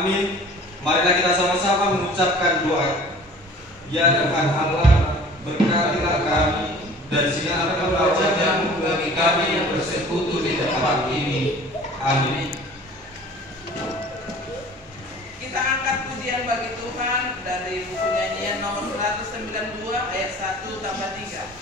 Amin. Marilah kita sama-sama mengucapkan doa. Ya Tuhan Allah, berkatilah kami dan sinarkan wajah-Mu bagi kami yang bersekutu di tempat ini. Amin. Kita angkat pujian bagi Tuhan dari buku nyanyian nomor 192 ayat 1 tambah 3.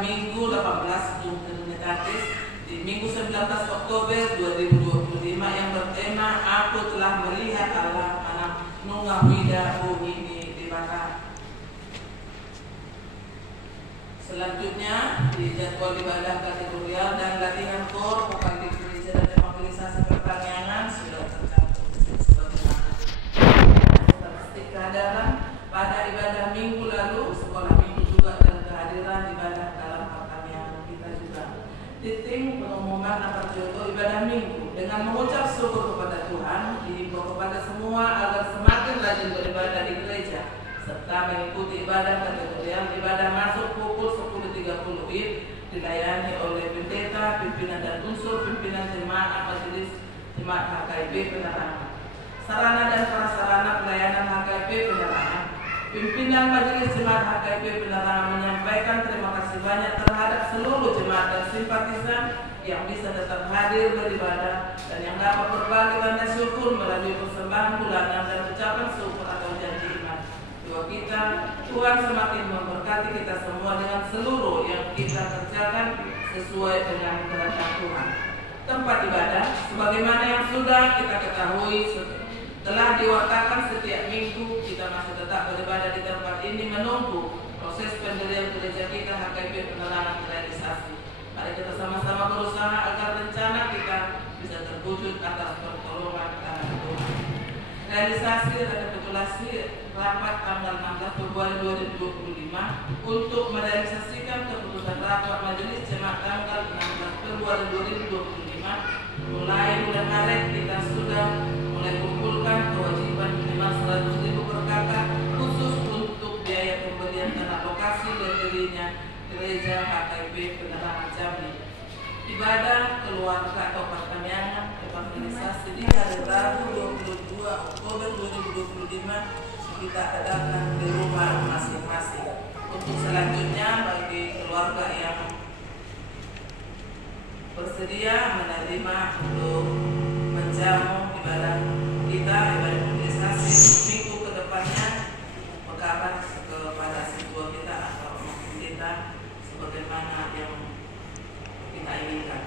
Minggu 18 Trinitatis di Minggu 19 Oktober 2025 yang bertema Aku telah melihat Allah anak Nungah Wida ini dibakar. Selanjutnya di jadwal ibadah kategorial dan latihan kor vokal gereja dan organisasi pertanian sudah tercantum sebagaimana statistik kehadiran pada ibadah minggu lalu, sekolah minggu juga, dan kehadiran ibadah dalam pertanian kita juga. Titik pengumuman apa contoh ibadah minggu dengan mengucap syukur kepada Tuhan, dihimbau kepada semua agar semakin rajin beribadah di gereja serta mengikuti ibadah kategorial ibadah masuk pukul 10.30 WIB, dilayani oleh pendeta, pimpinan dan unsur pimpinan jemaat majelis jemaat HKIP penerangan. Sarana dan prasarana pelayanan HKIP penerangan. Pimpinan majelis jemaat HKIP penerangan menyampaikan terima kasih banyak terhadap seluruh jemaat dan simpatisan yang bisa tetap hadir beribadah dan yang dapat berbagi tanda syukur melalui persembahan bulanan dan ucapan syukur atau janji iman. Doa kita, Tuhan semakin memberkati kita semua dengan seluruh yang kita kerjakan sesuai dengan kehendak Tuhan. Tempat ibadah, sebagaimana yang sudah kita ketahui, telah diwartakan setiap minggu, kita masih tetap beribadah di tempat ini menunggu proses pendirian gereja kita HKIP penerangan terrealisasi. Mari kita sama-sama berusaha agar rencana kita bisa terwujud atas pertolongan tangan Tuhan. Realisasi rekapitulasi rapat tanggal 16 Februari 2025 untuk merealisasikan keputusan rapat majelis jemaat tanggal 16 Februari 2025. Mulai bulan Maret kita sudah mulai kumpulkan kewajiban minimal 100.000 per kakak khusus untuk biaya pembelian tanah lokasi berdirinya gereja HKIP penerangan Jambi. Ibadah keluarga atau pertanian evangelisasi di hari Rabu 22 Oktober 2025 kita adakan di rumah masing-masing. Untuk selanjutnya bagi keluarga yang bersedia menerima untuk menjamu ibadah kita, ibadah evangelisasi minggu ke depannya, berkabar kepada siswa kita atau kita sebagaimana yang kita inginkan.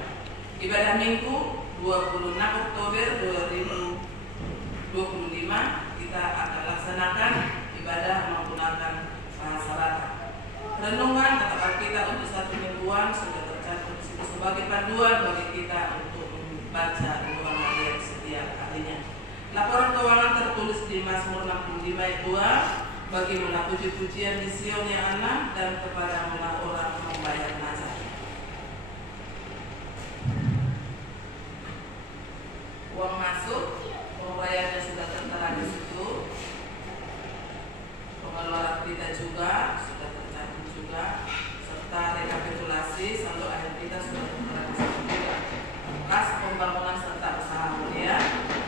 Ibadah minggu 26 Oktober 2025 kita akan laksanakan ibadah menggunakan bahasa Batak. Renungan atau Alkitab untuk satu mingguan sudah tercantum sebagai panduan bagi kita untuk membaca renungan harian setiap harinya. Laporan keuangan tertulis di Mazmur 65 ayat 2, bagimulah puji-pujian di Sion yang anak dan kepadamulah orang membayar nazar. Uang masuk, pembayarannya sudah tertera di situ. Pengeluaran kita juga sudah tercantum juga, serta rekapitulasi saldo akhir kita sudah tertera di situ juga. Kas pembangunan serta usaha mulia,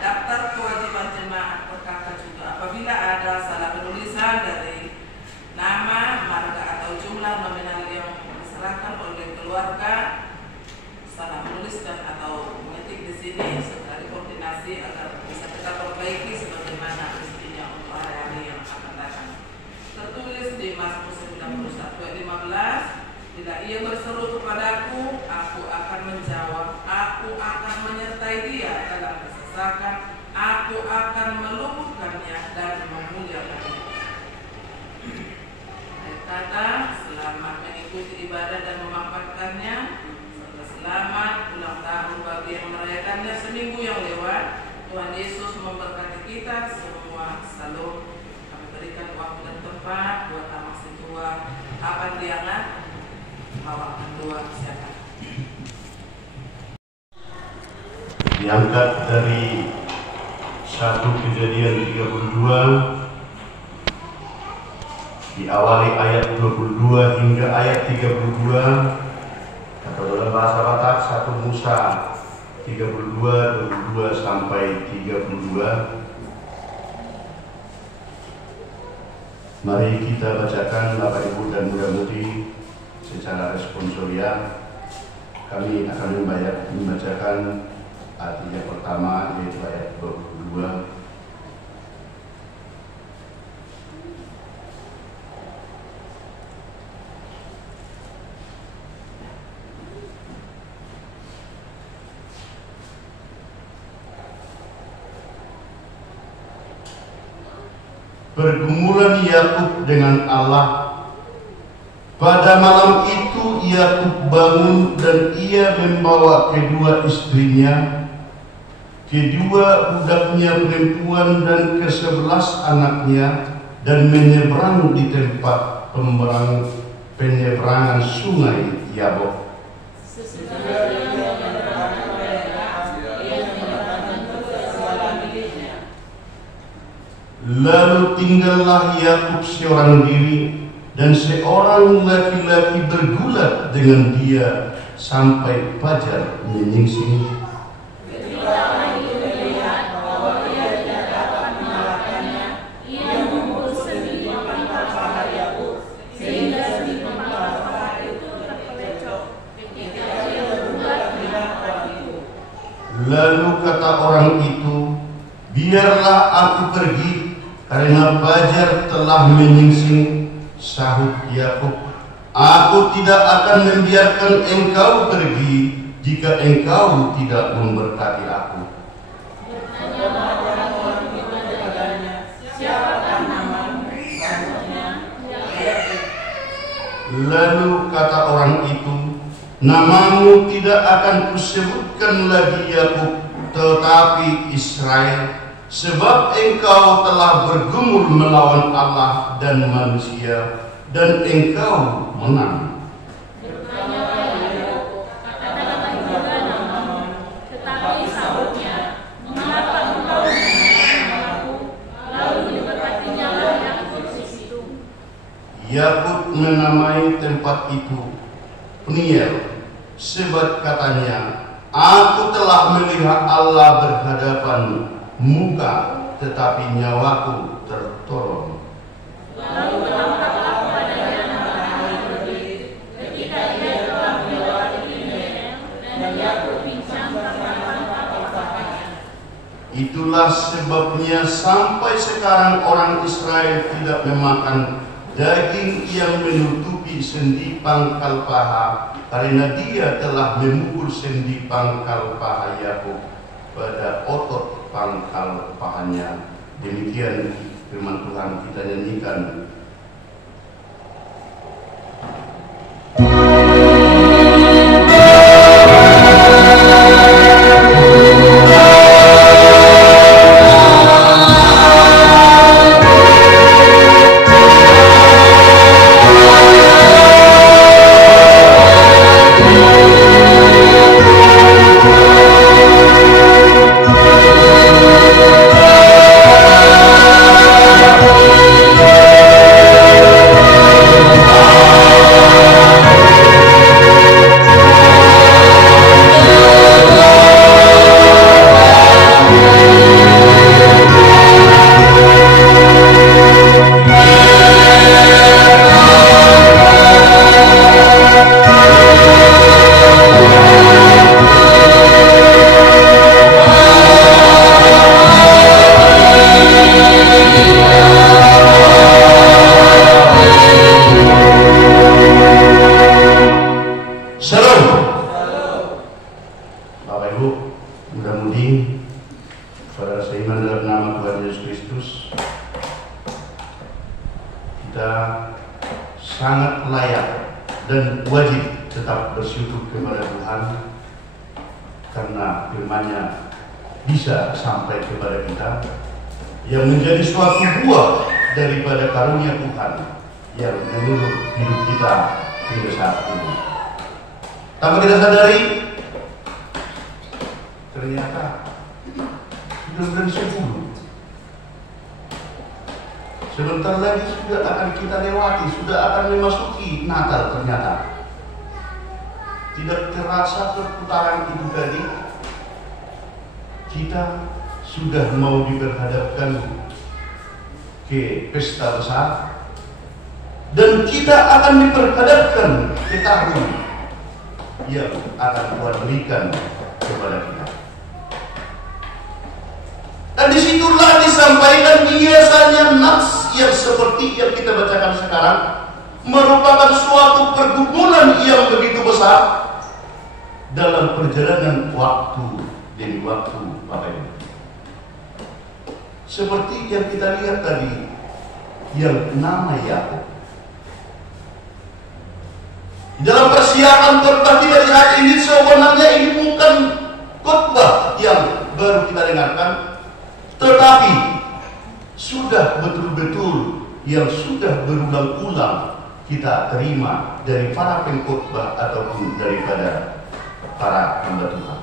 daftar kewajiban jemaat per kakak juga. Apabila ada salah penulisan dari nama, marga atau jumlah nominal yang diserahkan oleh keluarga, salah menuliskan atau mengetik di sini, segera dikoordinasi agar bisa kita perbaiki sebagaimana mestinya untuk hari-hari yang akan datang. Tertulis di Mazmur 91 ayat 15, bila ia berseru kepadaku, aku akan menjawab, aku akan menyertai dia dalam kesesakan, aku akan melumpuhkannya dan memuliakannya. Ayat kata, selamat mengikuti ibadah dan memampatkannya, serta selamat ulang tahun bagi yang merayakannya seminggu yang lewat. Tuhan Yesus memberkati kita semua. Salam. Kami berikan waktu dan tempat buat anak situa akan diangat bawakan doa siapa. Diangkat dari 1 Kejadian 32, diawali ayat 22 hingga ayat 32, atau dalam bahasa Batak 1 Musa 32, 22 sampai 32. Mari kita bacakan Bapak Ibu dan Muda-Mudi secara responsorial. Kami akan membacakan artinya pertama, yaitu ayat 22. Pergumulan Yakub dengan Allah. Pada malam itu Yakub bangun dan ia membawa kedua istrinya kedua budaknya perempuan dan ke-11 anaknya, dan menyeberang di tempat penyeberangan sungai Yabok. Lalu tinggallah Yakub seorang diri, dan seorang laki-laki bergulat dengan dia sampai fajar menyingsing. Lalu kata orang itu, biarlah aku pergi, karena fajar telah menyingsing. Sahut Yakub, aku tidak akan membiarkan engkau pergi jika engkau tidak memberkati aku. Lalu kata orang itu, namamu tidak akan kusebutkan lagi Yakub, tetapi Israel, sebab engkau telah bergumul melawan Allah dan manusia, dan engkau menang. Tetapi sahutnya, mengapa engkau menentang aku? Lalu diberkatinya Yakub di situ. Yakub menamai tempat itu Peniel, sebab katanya, aku telah melihat Allah berhadapan muka, tetapi nyawaku tertolong. Lalu berangkatlah padanya matahari terbit, ketika ia telah melewati Peniel, dan Yakub pincang termakan apa-apanya. Itulah sebabnya sampai sekarang orang Israel tidak memakan daging yang menutupi sendi pangkal paha, karena dia telah memukul sendi pangkal paha Yakub pada otot pangkal pahanya. Demikian firman Tuhan, kita nyanyikan. sangat layak dan wajib tetap bersyukur kepada Tuhan karena firman-Nya bisa sampai kepada kita yang menjadi suatu buah daripada karunia Tuhan yang menurut hidup kita hingga saat ini. Tanpa kita sadari, ternyata sudah bulan 10. Sebentar lagi sudah akan kita lewati, sudah akan memasuki Natal ternyata. Tidak terasa perputaran itu tadi, kita sudah mau diperhadapkan ke pesta besar dan kita akan diperhadapkan ke tahun yang akan Tuhan berikan kepada kita. Dan disitulah disampaikan biasanya nats yang seperti yang kita bacakan sekarang merupakan suatu pergumulan yang begitu besar dalam perjalanan waktu demi waktu, Bapak Ibu. Seperti yang kita lihat tadi, yang nama Yakub. Dalam persiapan khotbah kita di saat ini, sebenarnya ini bukan khotbah yang baru kita dengarkan, tetapi sudah betul-betul yang sudah berulang-ulang kita terima dari para pengkhotbah ataupun daripada para hamba Tuhan.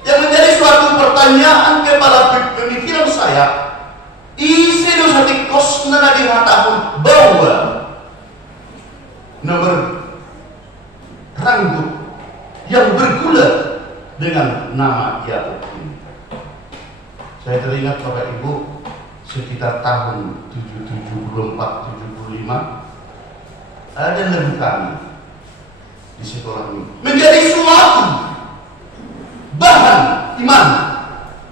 Yang menjadi suatu pertanyaan kepala pemikiran saya, isi dosa tikos nana dihatakan bahwa nomor rambut yang bergulat dengan nama Yakub ini. Saya teringat Bapak Ibu, sekitar tahun 74-75 ada lembu kami di sekolah ini menjadi suatu bahan iman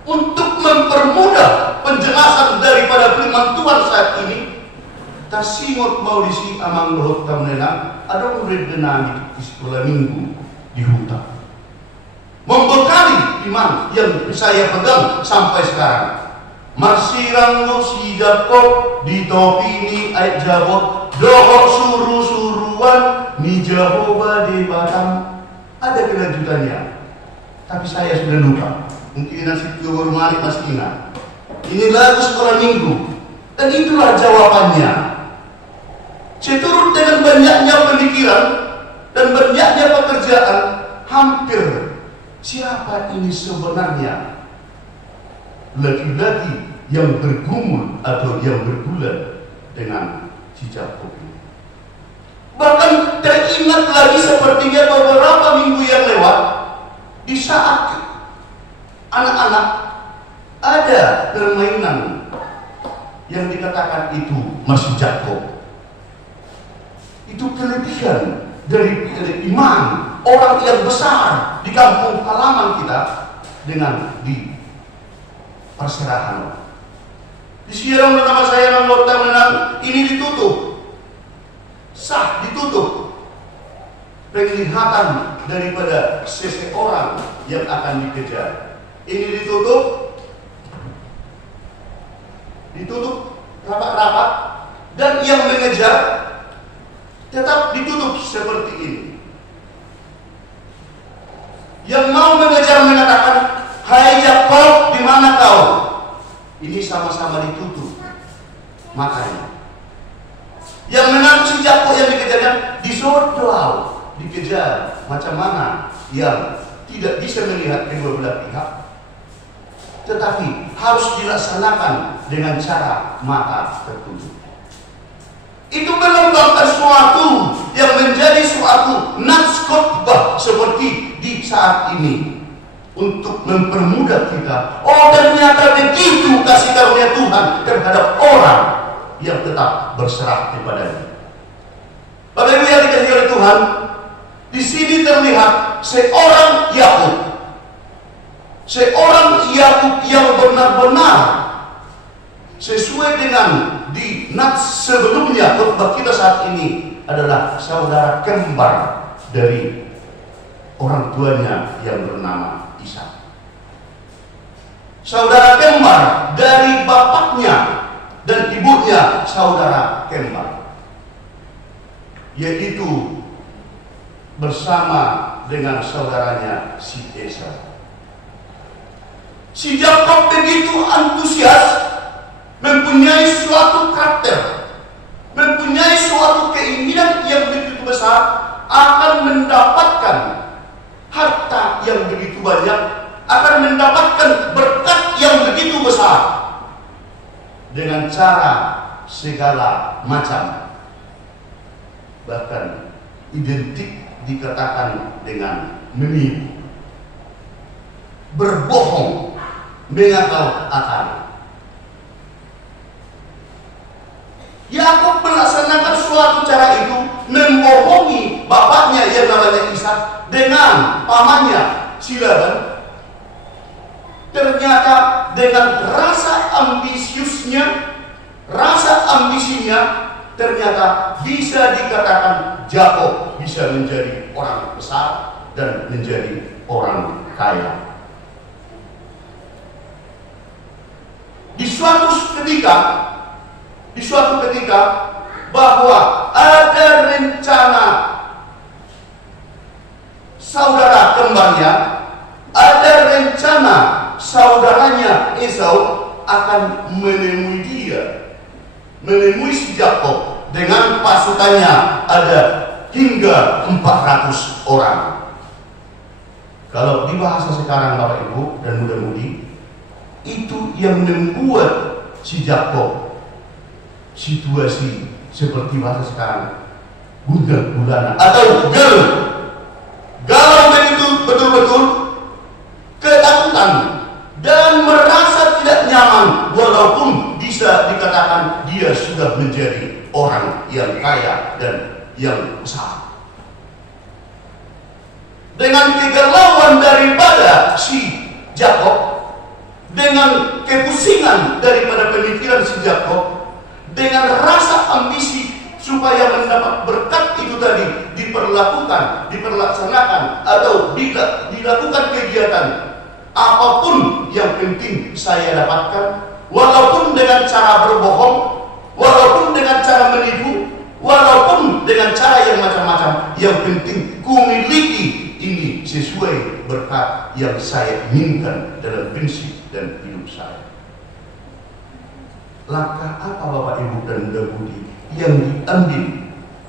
untuk mempermudah penjelasan daripada firman Tuhan saat ini. Tasimot mau disi amang bahut tamnena ada murid denang di sekolah minggu di hutan, membekali iman yang saya pegang sampai sekarang. Marsirang mo si Jakob di topi ni ay jabot dohok suru-suruan ni Jehovah di Batam. Ada kelanjutannya, tapi saya sudah lupa. Mungkin nasib Johor Malik masih ingat. Ini lagu sekolah minggu, dan itulah jawabannya. Seturut dengan banyaknya pemikiran dan banyaknya pekerjaan, hampir siapa ini sebenarnya laki-laki yang bergumul atau yang bergulat dengan si Jakob ini. Bahkan teringat lagi sepertinya beberapa minggu yang lewat, di saat anak-anak ada permainan yang dikatakan itu masih Jakob. Itu kelebihan dari iman orang yang besar di kampung halaman kita dengan di perserahan. Di siang nama saya anggota menang ini ditutup, sah ditutup penglihatan daripada seseorang yang akan dikejar. Ini ditutup rapat-rapat, dan yang mengejar tetap ditutup seperti ini. Yang mau mengejar mengatakan, "Hai Jakob, di mana kau?" Ini sama-sama ditutup makanya. Yang menang si Jakob yang dikejarnya disodol, dikejar macam mana yang tidak bisa melihat kedua belah pihak, tetapi harus dilaksanakan dengan cara mata tertutup. Itu melambangkan suatu yang menjadi suatu nats khotbah seperti di saat ini, untuk mempermudah kita. Oh, ternyata begitu kasih karunia Tuhan terhadap orang yang tetap berserah kepadanya. Bapak Ibu yang dikasihi oleh Tuhan, di sini terlihat seorang Yakub yang benar-benar sesuai dengan di nats sebelumnya. Khotbah kita saat ini adalah saudara kembar dari orang tuanya yang bernama Ishak. Saudara kembar dari bapaknya dan ibunya saudara kembar, yaitu bersama dengan saudaranya si Esau. Si Jakob begitu antusias, mempunyai suatu karakter, mempunyai suatu keinginan yang begitu besar akan mendapatkan harta yang begitu banyak, akan mendapatkan berkat yang begitu besar dengan cara segala macam, bahkan identik dikatakan dengan menipu, berbohong, mengakal akal. Yakub melaksanakan suatu cara itu, membohongi bapaknya yang namanya Ishak dengan pamannya si Laban. Ternyata dengan rasa ambisinya, ternyata bisa dikatakan Jakob bisa menjadi orang besar dan menjadi orang kaya. Di suatu ketika bahwa ada rencana saudara kembarnya ada rencana saudaranya Esau akan menemui dia, menemui si Yakob dengan pasukannya ada hingga 400 orang. Kalau di bahasa sekarang Bapak Ibu dan muda-mudi, itu yang membuat si Yakob situasi seperti bahasa sekarang gundah gulana atau galau begitu, betul-betul ketakutan dan merasa tidak nyaman, walaupun bisa dikatakan dia sudah menjadi orang yang kaya dan yang besar. Dengan kegalauan daripada si Yakob, dengan kepusingan daripada pemikiran si Yakob, dengan rasa ambisi supaya mendapat berkat itu tadi diperlaksanakan atau dilakukan kegiatan apapun yang penting saya dapatkan, walaupun dengan cara berbohong, walaupun dengan cara menipu, walaupun dengan cara yang macam-macam, yang penting ku miliki ini sesuai berkat yang saya inginkan dalam prinsip dan hidup saya. Langkah apa Bapak Ibu dan muda-mudi yang diambil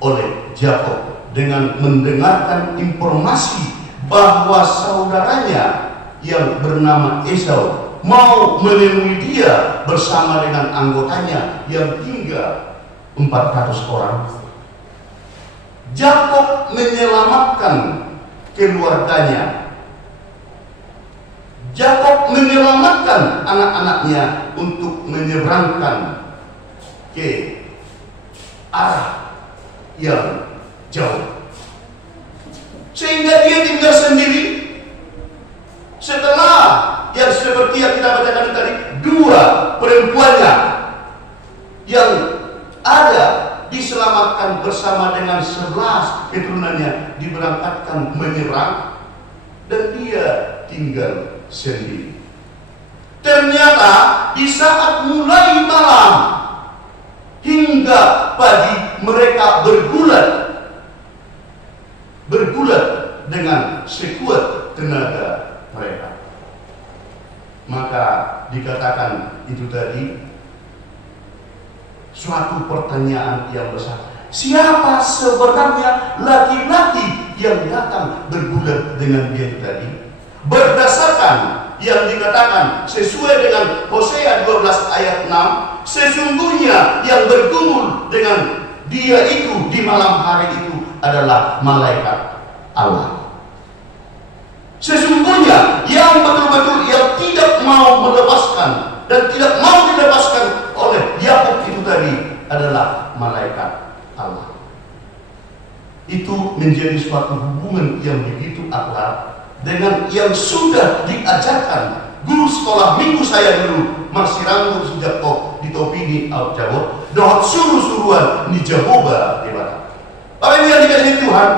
oleh Yakob dengan mendengarkan informasi bahwa saudaranya yang bernama Esau mau menemui dia bersama dengan anggotanya yang hingga 400 orang. Yakob menyelamatkan keluarganya. Yakob menyelamatkan anak-anaknya untuk menyeberangkan ke arah yang jauh, sehingga dia tinggal sendiri. Setelah yang seperti yang kita bacakan tadi, dua perempuannya yang ada diselamatkan bersama dengan 11 keturunannya diberangkatkan menyeberang, dan dia tinggal sendiri. Ternyata di saat mulai malam hingga pagi mereka bergulat dengan sekuat tenaga mereka. Maka dikatakan itu tadi suatu pertanyaan yang besar. Siapa sebenarnya laki-laki yang datang bergulat dengan dia tadi? Berdasarkan yang dikatakan sesuai dengan Hosea 12 ayat 6, sesungguhnya yang bergumul dengan dia itu di malam hari itu adalah malaikat Allah. Sesungguhnya yang betul-betul yang tidak mau melepaskan dan tidak mau dilepaskan oleh Yakub itu tadi adalah malaikat Allah. Itu menjadi suatu hubungan yang begitu akrab dengan yang sudah diajarkan guru sekolah minggu saya dulu, Marsirangu sejak di Topini Al Jawa, dohot suruh-suruhan di Jehovah di mana. Tapi yang dikasih Tuhan,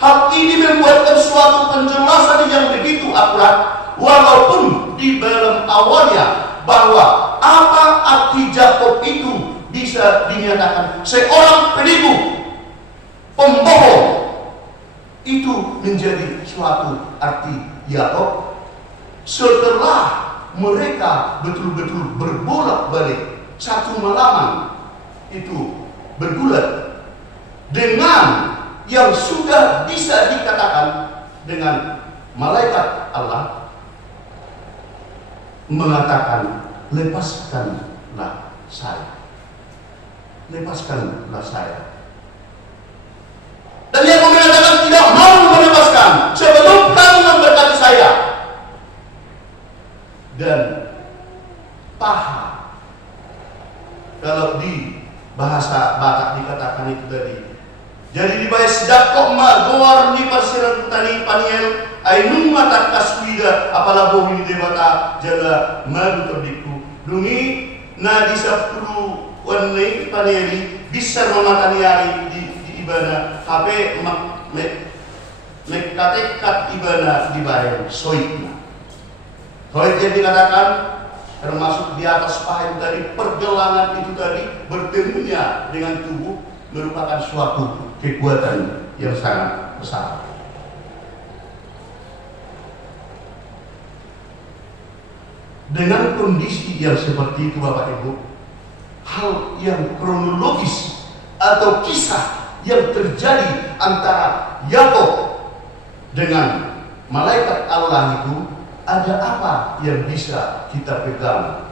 hal ini membuatkan suatu penjelasan yang begitu akurat, walaupun di dalam awalnya bahwa apa arti Yakob itu bisa dinyatakan seorang penipu, pembohong, itu menjadi suatu arti Yakob setelah mereka betul-betul berbolak-balik satu malaman itu bergulat dengan yang sudah bisa dikatakan dengan malaikat Allah mengatakan, lepaskanlah saya, lepaskanlah saya. Dan yang mengatakan tidak mau melepaskan sebelum kamu memberkati saya. Dan paha, kalau di bahasa Batak dikatakan itu tadi. Jadi dibayar Yakob magor ni pasiran tani paniel ainung mata kaswida apala bohi debata jala madu terdiku dungi na di 10 wanne panieli bisa mematani hari di ibadah HP mekatekat ibadah dibayar soitna. Soit yang dikatakan termasuk di atas paha itu tadi, pergelangan itu tadi bertemunya dengan tubuh merupakan suatu kekuatan yang sangat besar. dengan kondisi yang seperti itu Bapak Ibu, hal yang kronologis atau kisah yang terjadi antara Yakub dengan malaikat Allah itu, ada apa yang bisa kita pegang?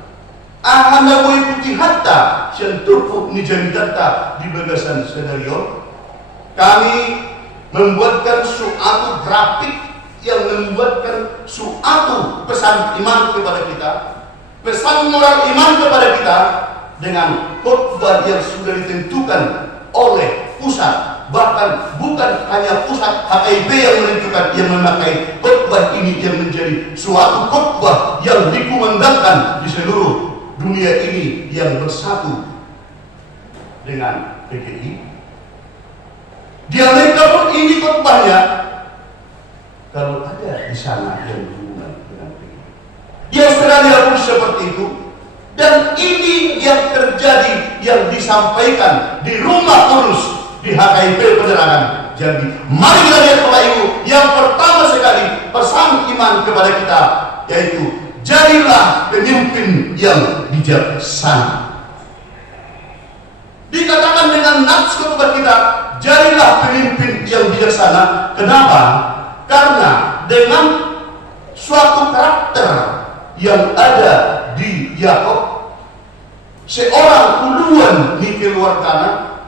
Ahana boleh putih hatta sentuh ni jamidatta di bagasan senario. Kami membuatkan suatu grafik yang membuatkan suatu pesan iman kepada kita, pesan moral iman kepada kita, dengan khotbah yang sudah ditentukan oleh pusat. Bahkan bukan hanya pusat HKIP yang menentukan, yang memakai khotbah ini yang menjadi suatu khotbah yang dikumandangkan di seluruh dunia ini yang bersatu dengan PGI. Di Amerika pun ini khotbahnya, kalau ada di sana yang berhubungan dengan PGI. Di Australia pun seperti itu. Dan ini yang terjadi, yang disampaikan di rumah Kudus, di HKIP Penerangan Jambi. Mari kita lihat Bapak Ibu, yang pertama sekali pesan iman kepada kita, yaitu jadilah pemimpin yang bijaksana. Dikatakan dengan nats kepada kita, jadilah pemimpin yang bijaksana. Kenapa? Karena dengan suatu karakter yang ada di Yakub, seorang uluan ni keluargana,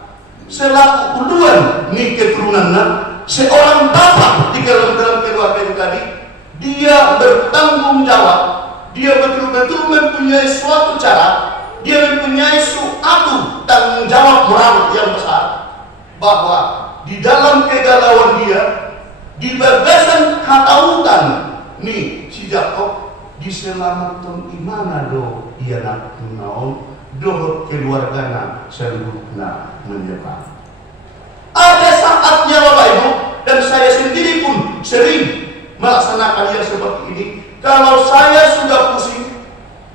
selaku uluan ni keturunanna, seorang bapak di dalam keluarga itu tadi, dia bertanggung jawab, dia betul-betul mempunyai suatu cara, dia mempunyai suatu tanggung jawab moral yang besar, bahwa di dalam kegalauan dia, di bagasan hatautan ni si Yakub, diselamatkan imana do ia nak naon doh keluargana seluruhna menyebar. Ada saatnya Bapak Ibu, dan saya sendiri pun sering melaksanakan yang seperti ini. Kalau saya sudah pusing,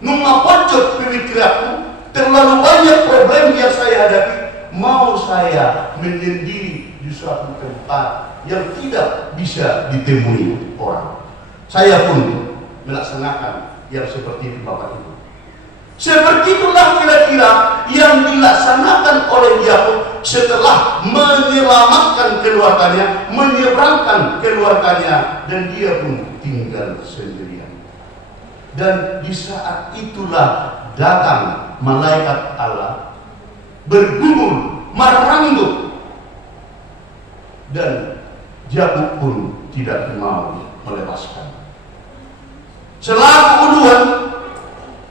nunggu pojok pemikiranku, terlalu banyak problem yang saya hadapi, mau saya menyendiri di suatu tempat yang tidak bisa ditemui orang. Saya pun melaksanakan yang seperti itu Bapak Ibu. Seperti itulah kira-kira yang dilaksanakan oleh Yakub setelah menyelamatkan keluarganya, menyeberangkan keluarganya, dan dia pun tinggal sendirian. Dan di saat itulah datang malaikat Allah, bergumul, meranggut, dan Yakub pun tidak mau melepaskan. Selaku uluan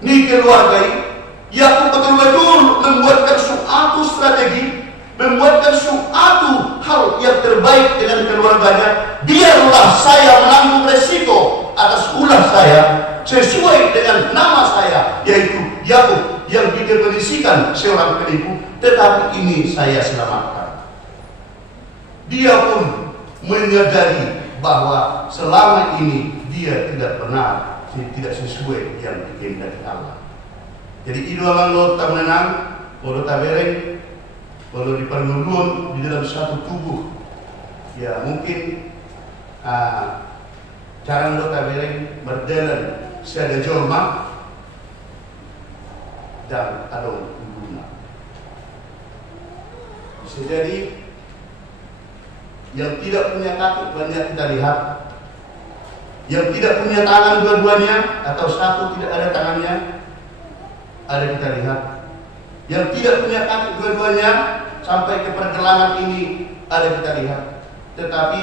ni keluargai, Yakub betul-betul membuatkan suatu strategi, membuatkan suatu hal yang terbaik dengan keluarganya. Biarlah saya menanggung resiko atas ulah saya sesuai dengan nama saya, yaitu Yakub, yang didefinisikan seorang penipu, tetapi ini saya selamatkan. Dia pun menyadari bahwa selama ini dia tidak benar, tidak sesuai yang dikehendaki Allah. Jadi idolan lo tak menenang, lo tak bereng, lo diperlulun di dalam satu tubuh. Ya mungkin cara lo tak bereng berjalan seada jorma dan adong guna. Bisa jadi yang tidak punya kaki banyak kita lihat, yang tidak punya tangan dua-duanya atau satu tidak ada tangannya, ada kita lihat. Yang tidak punya kaki dua-duanya sampai ke pergelangan ini, ada kita lihat. Tetapi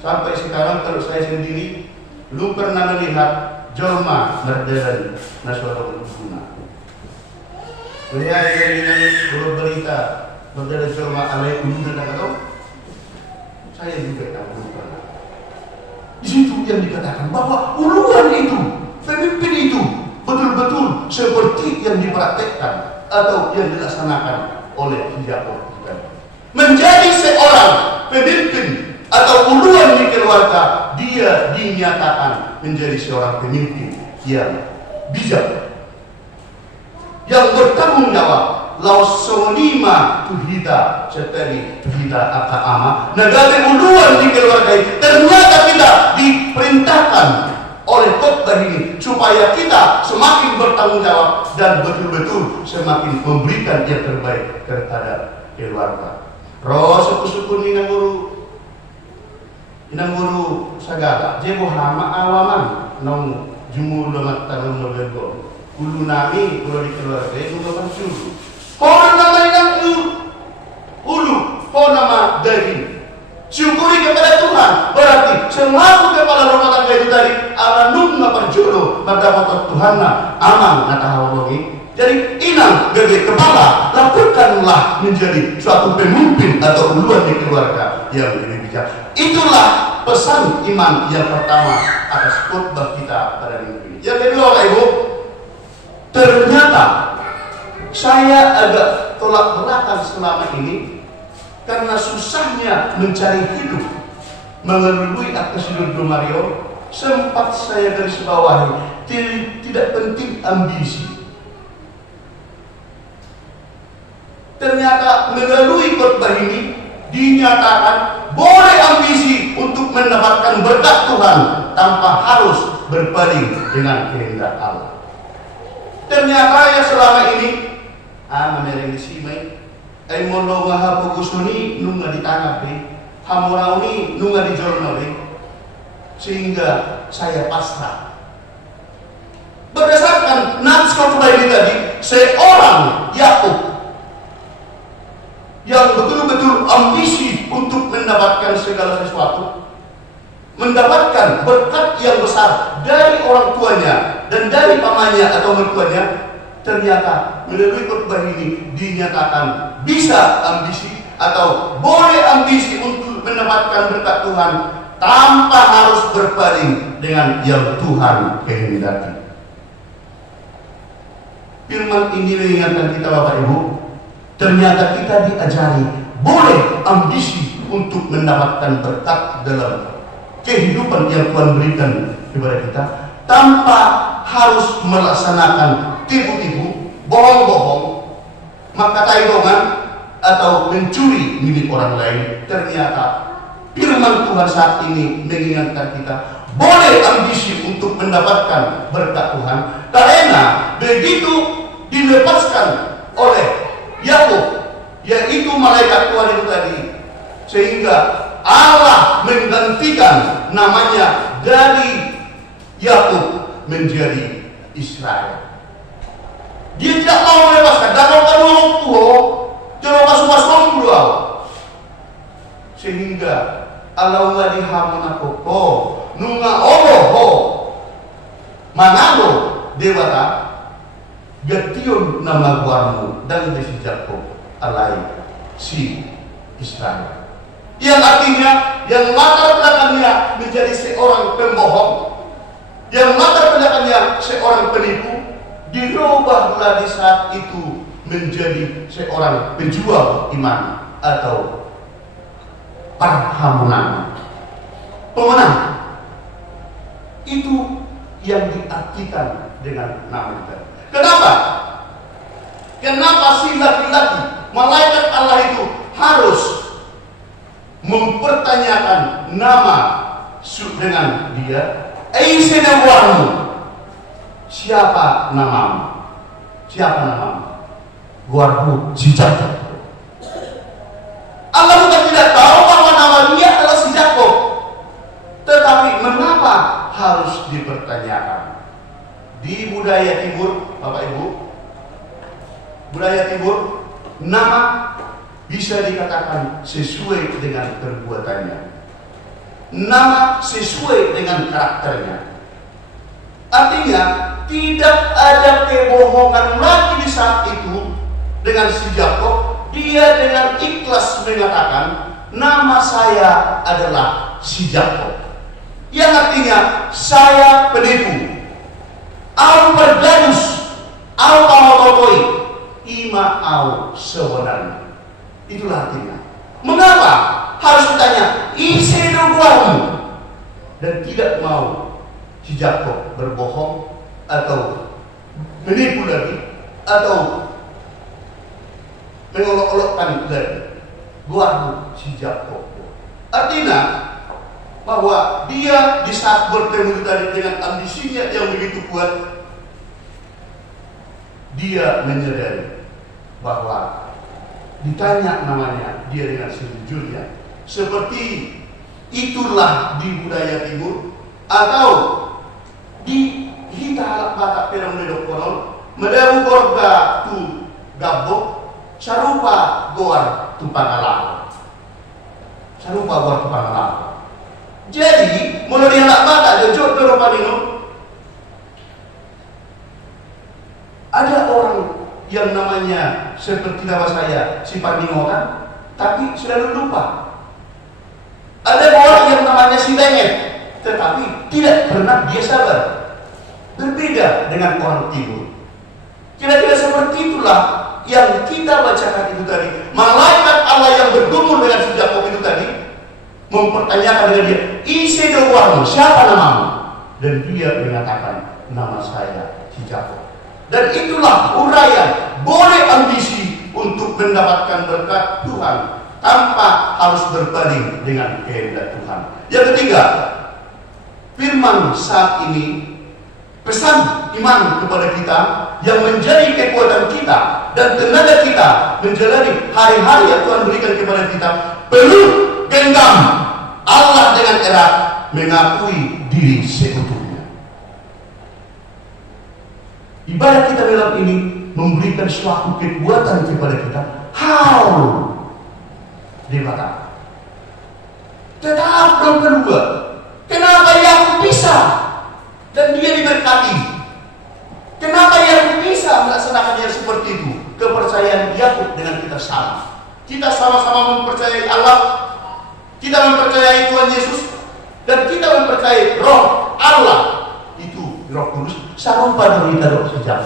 sampai sekarang kalau saya sendiri belum pernah melihat jelma berjalan nasional guna. Melihat dengan berita berjalan jelma alaikum dan atau saya juga tak pernah. Di situ yang dikatakan bahwa uluan itu, pemimpin itu betul-betul seperti yang dipraktekkan atau yang dilaksanakan oleh Yakub. Menjadi seorang pemimpin atau uluan di keluarga, dia dinyatakan menjadi seorang pemimpin yang bijak, yang bertanggung jawab. Laos sonima tuhita seteri tuhita akaama. Negara uluan di keluarga, ternyata kita diperintahkan oleh khotbah ini supaya kita semakin bertanggung jawab dan betul-betul semakin memberikan yang terbaik terhadap keluarga. Roh suku-suku inang guru sagala jebo hama awaman nong jumur lemat tanam lego ulu nami ulo di keluarga itu lepas julu. Kau nama inang ulu, kau nama daging. Syukuri kepada Tuhan, berarti selalu kepala rumah tangga itu tadi alanum ngapa jodoh mendapat Tuhan aman natahawongi. Jadi inang gede kepala lakukanlah menjadi suatu pemimpin atau uluan di keluarga yang lebih bijak. Itulah pesan iman yang pertama atas khotbah kita pada minggu ini. Yang kedua, Bapak Ibu, ternyata saya agak tolak belakang selama ini karena susahnya mencari hidup melalui Akasidur Mario. Sempat saya garis bawahi tidak penting ambisi. Ternyata melalui khotbah ini dinyatakan boleh ambisi untuk mendapatkan berkat Tuhan tanpa harus berpaling dengan kehendak Allah. Ternyata ya selama ini menereng disimai ay mondo nga pagusuni nung nga ditanggapi, hamurauni nung nga dijolnori, sehingga saya pasrah. Berdasarkan nats khotbah ini tadi, seorang Yakub yang betul-betul ambisi untuk mendapatkan segala sesuatu, mendapatkan berkat yang besar dari orang tuanya dan dari pamannya atau mertuanya, ternyata melalui khotbah ini dinyatakan bisa ambisi atau boleh ambisi untuk mendapatkan berkat Tuhan tanpa harus berpaling dengan yang Tuhan kehendaki. Firman ini mengingatkan kita, Bapak Ibu, ternyata kita diajari boleh ambisi untuk mendapatkan berkat dalam kehidupan yang Tuhan berikan kepada kita tanpa harus melaksanakan tipu-tipu, bohong-bohong, maka taidongan atau mencuri milik orang lain. Ternyata firman Tuhan saat ini mengingatkan kita boleh ambisi untuk mendapatkan berkat Tuhan karena begitu dilepaskan oleh Yakub, yaitu malaikat Tuhan itu tadi, sehingga Allah menggantikan namanya dari Yakub menjadi Israel. Dia tidak mau melepaskan. Dan kalau kamu coba pas-pas dulu, sehingga Allah nggak dihamana koko, nunga ho, manado dewata, getiun nama guarmu dan desi Jakob alai si Israel. Yang artinya yang latar belakangnya menjadi seorang pembohong, yang latar belakangnya seorang penipu, dirubahlah di saat itu menjadi seorang penjual iman atau pemenang. Itu yang diartikan dengan nama itu. Kenapa? Kenapa si laki-laki malaikat Allah itu harus mempertanyakan nama dengan dia? Siapa namamu? Siapa namamu? Guarmu si Jakob. Allah bukan tidak tahu bahwa nama dia adalah si Jakob, tetapi mengapa harus dipertanyakan? Di budaya Timur, Bapak Ibu, budaya Timur, nama bisa dikatakan sesuai dengan perbuatannya, nama sesuai dengan karakternya. Artinya tidak ada kebohongan lagi di saat itu dengan si Jakob. Dia dengan ikhlas mengatakan nama saya adalah si Jakob, yang artinya saya penipu, au berdanus, au pamototoi, ima au sebenarnya. Itulah artinya. Mengapa harus ditanya isi guarmu dan tidak mau si Jakob berbohong atau menipu lagi atau mengolok-olokkan lagi? Guarmu si Jakob. Artinya bahwa dia di saat bertemu tadi dengan ambisinya yang begitu kuat, dia menyadari bahwa ditanya namanya dia dengan sejujurnya. Seperti itulah di budaya timur atau di hita halak batak perang medok konon medawu gorga tu gabok sarupa goar tu pangalang. Sarupa goar tu pangalang. Jadi mulai halak batak jojok berupa nino. Ada orang yang namanya seperti nama saya si Pandingo kan, tapi selalu lupa. Ada orang yang namanya si Bengek, tetapi tidak pernah dia sabar. Berbeda dengan orang timur. Kira-kira seperti itulah yang kita bacakan itu tadi. Malaikat Allah yang bergumul dengan si Jakob itu tadi mempertanyakan dengan dia, "Isi doamu, siapa namamu?" Dan dia mengatakan, "Nama saya si Jakob." Dan itulah uraian boleh ambisi untuk mendapatkan berkat Tuhan tanpa harus berpaling dengan kehendak Tuhan. Yang ketiga, firman saat ini pesan iman kepada kita yang menjadi kekuatan kita dan tenaga kita menjalani hari-hari yang Tuhan berikan kepada kita. Perlu genggam Allah dengan erat, mengakui diri seutuhnya. Ibadah kita dalam ini memberikan suatu kekuatan kepada kita. How? Dia kata. Tetapi yang kedua, kenapa Yakub bisa dan dia diberkati? Kenapa Yakub bisa melaksanakannya seperti itu? Kepercayaan Yakub dengan kita sama. Kita sama-sama mempercayai Allah, kita mempercayai Tuhan Yesus, dan kita mempercayai Roh Allah itu Roh Kudus. Sarupa dari kita sejak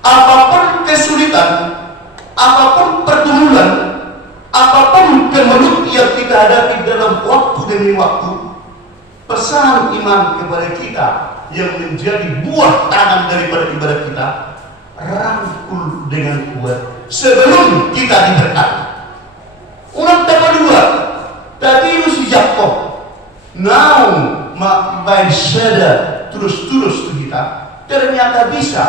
apapun kesulitan, apapun pergumulan, apapun kemelut yang kita hadapi dalam waktu demi waktu, pesan iman kepada kita yang menjadi buah tangan daripada ibadah kita, rangkul dengan kuat sebelum kita diberkati. Ulang kedua, tadi itu si Jakob, now main sada terus-terus kita ternyata bisa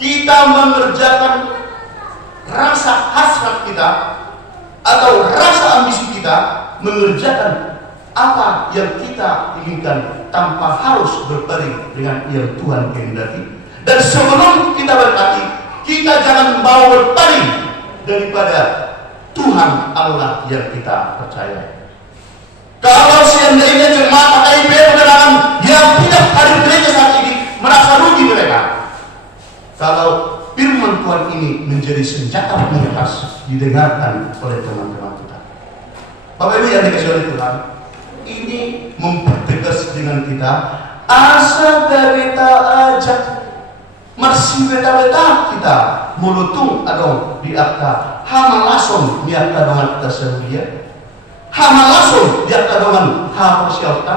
kita mengerjakan rasa hasrat kita atau rasa ambisi kita mengerjakan apa yang kita inginkan tanpa harus berpaling dengan yang Tuhan kehendaki. Dan sebelum kita berkati, kita jangan mau berpaling daripada Tuhan Allah yang kita percaya. Kalau seandainya jemaat KIP menerangkan yang tidak hadir gereja saat ini merasa rugi mereka. Kalau firman Tuhan ini menjadi senjata pengeras didengarkan oleh teman-teman kita. Bapak Ibu yang dikasih oleh Tuhan, ini mempertegas dengan kita asa beta ajak masih beta kita mulutung atau di akta hama langsung di akta dengan kita sendiri. Hama langsung di akta dengan hama siapa?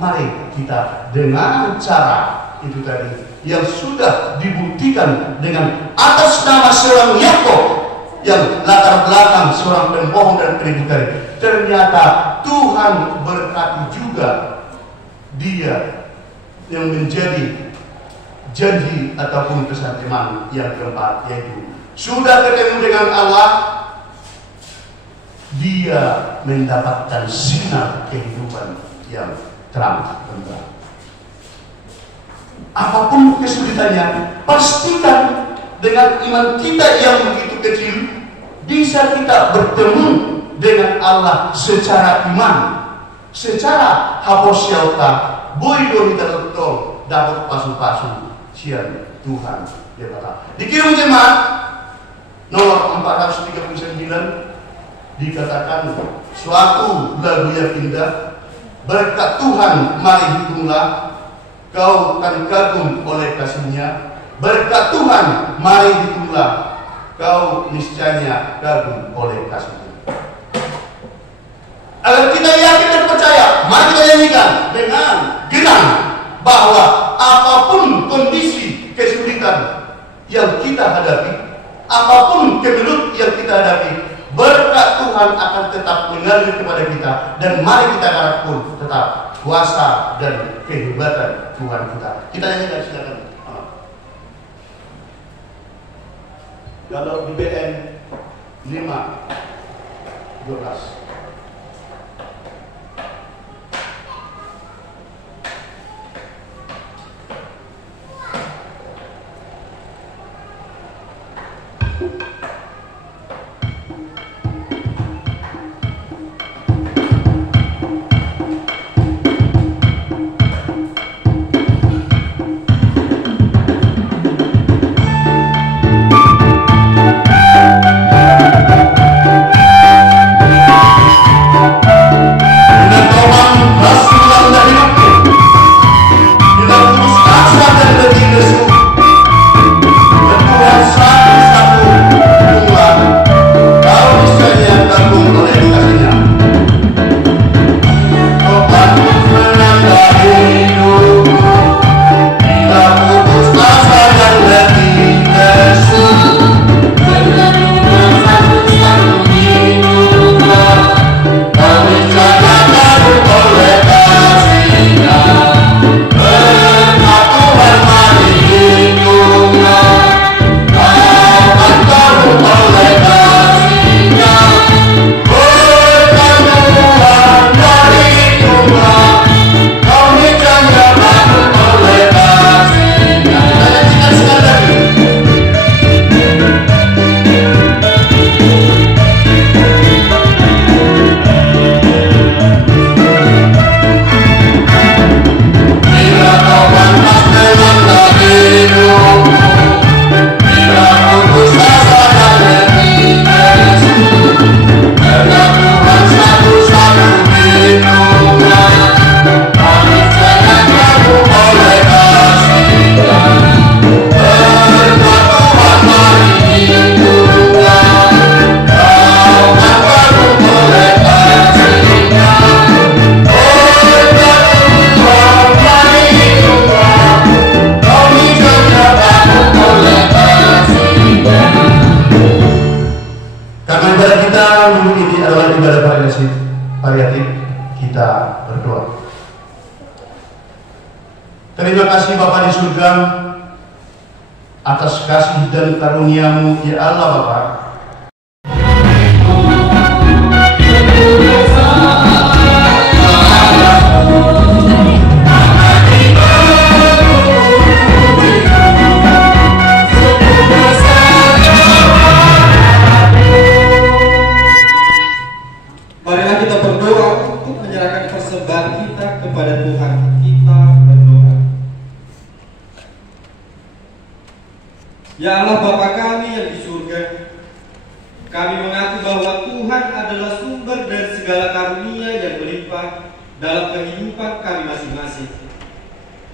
Mari kita dengan cara itu tadi yang sudah dibuktikan dengan atas nama seorang Yakob yang latar belakang seorang pembohong dan penipuan. Ternyata Tuhan berkati juga dia yang menjadi janji ataupun pesan iman yang keempat, yaitu sudah ketemu dengan Allah, dia mendapatkan sinar kehidupan yang terang benderang. Apapun kesulitannya, pastikan dengan iman kita yang begitu kecil bisa kita bertemu dengan Allah secara iman, secara haposyauta, boido kita betul dapat pasu-pasu sian Tuhan. Dia kata dikirim jemaat nomor 439 dikatakan suatu lagu yang indah, berkat Tuhan mari hitunglah, kau kan kagum oleh kasihnya. Berkat Tuhan mari hitunglah, kau niscaya kagum oleh kasihnya. Agar kita yakin dan percaya, mari kita nyanyikan dengan genang bahwa apapun kondisi kesulitan yang kita hadapi, apapun kemelut yang kita hadapi, berkat Tuhan akan tetap mengalir kepada kita, dan mari kita harap pun tetap kuasa dan kehebatan Tuhan kita. Kita nyanyikan, silakan. Kalau di BN 5:12. Variatif, kita berdoa. Terima kasih Bapa di surga atas kasih dan karunia-Mu, ya Allah Bapa. Marilah kita berdoa untuk menyerahkan persembahan kita kepada Tuhan. Kita berdoa. Ya Allah Bapa kami yang di surga, kami mengaku bahwa Tuhan adalah sumber dari segala karunia yang melimpah dalam kehidupan kami masing-masing.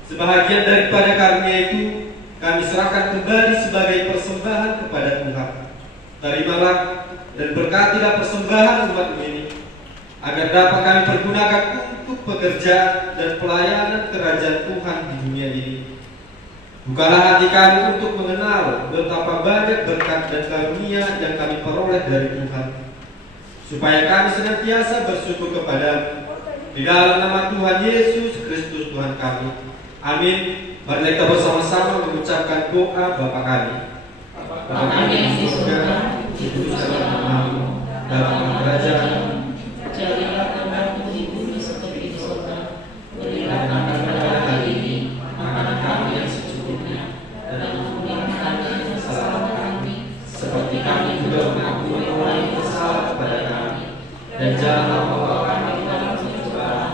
Sebahagian daripada karunia itu kami serahkan kembali sebagai persembahan kepada Tuhan. Terimalah dan berkatilah persembahan umat ini, agar dapat kami pergunakan untuk pekerjaan dan pelayanan kerajaan Tuhan di dunia ini. Bukalah hati kami untuk mengenal betapa banyak berkat dan karunia yang kami peroleh dari Tuhan, supaya kami senantiasa bersyukur kepada-Mu. Di dalam nama Tuhan Yesus Kristus Tuhan kami. Amin. Mari kita bersama-sama mengucapkan doa Bapa kami. Bapa kami yang di surga, dikuduskanlah nama-Mu, datanglah kerajaan-Mu. Jadilah kehendak-Mu di bumi seperti di surga. Berilah kami pada hari ini makanan kami yang secukupnya, dan ampunilah kami yang kesalahan kami, seperti kami juga mengampuni orang yang bersalah kepada kami. Dan janganlah membawa kami ke dalam pencobaan,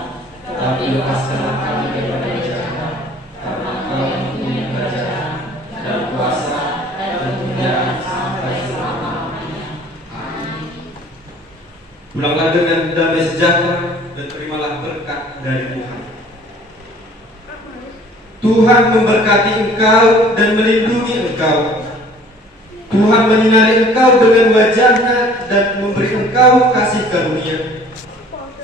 tetapi lepaskanlah kami daripada jahat. Karena Engkau yang mempunyai kerajaan dan kuasa dan kemuliaan sampai selama-lamanya. Amin. Pulanglah dengan damai sejahtera dan terimalah berkat dari Tuhan. Tuhan memberkati engkau dan melindungi engkau. Tuhan menyinari engkau dengan wajah-Nya dan memberi engkau kasih karunia.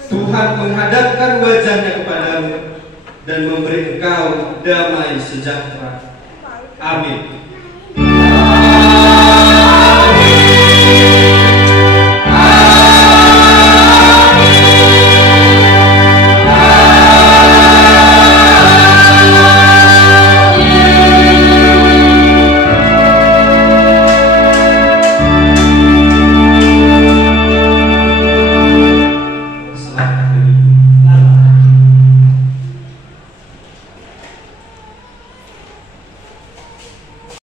Tuhan menghadapkan wajah-Nya kepadamu dan memberi engkau damai sejahtera. Amin.